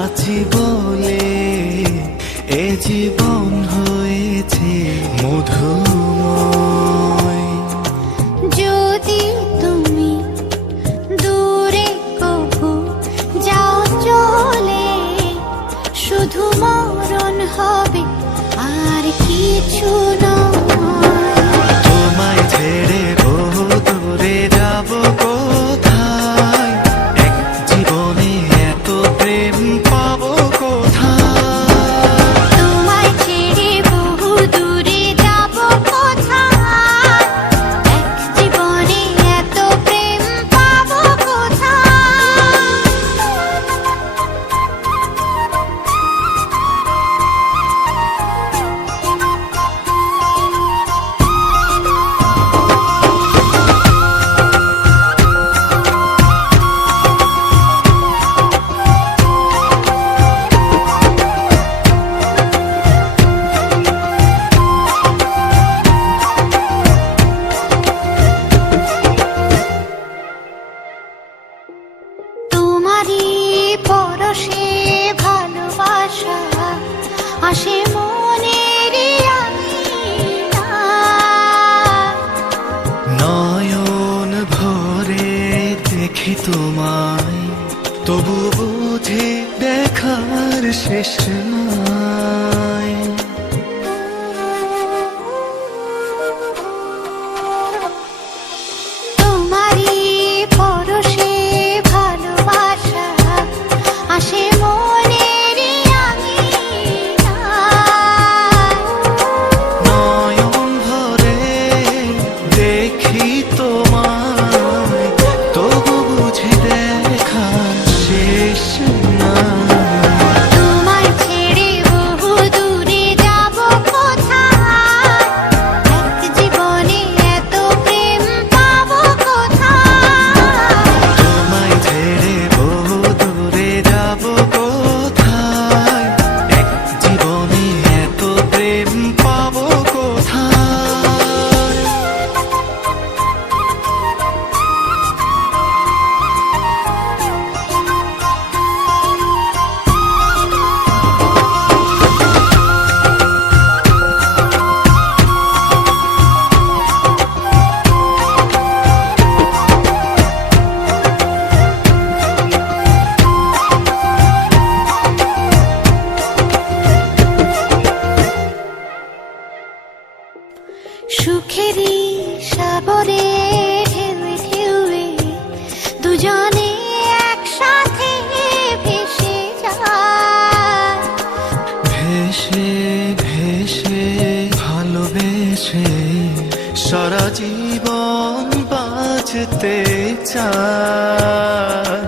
আছি বলে এ জীবন হয়েছে মধুময়। যদি তুমি দূরে চলে, শুধু মরণ হবে, আর কিছু নয়। তবু বুঝে দেখার শেষ নাই সুখেরই সাগরে ঢেউে ঢেউে দুজনে একসাথে ভেসে যায়। ভেসে ভেসে, ভালোবেসে সারা জীবন বাঁচতে চায়।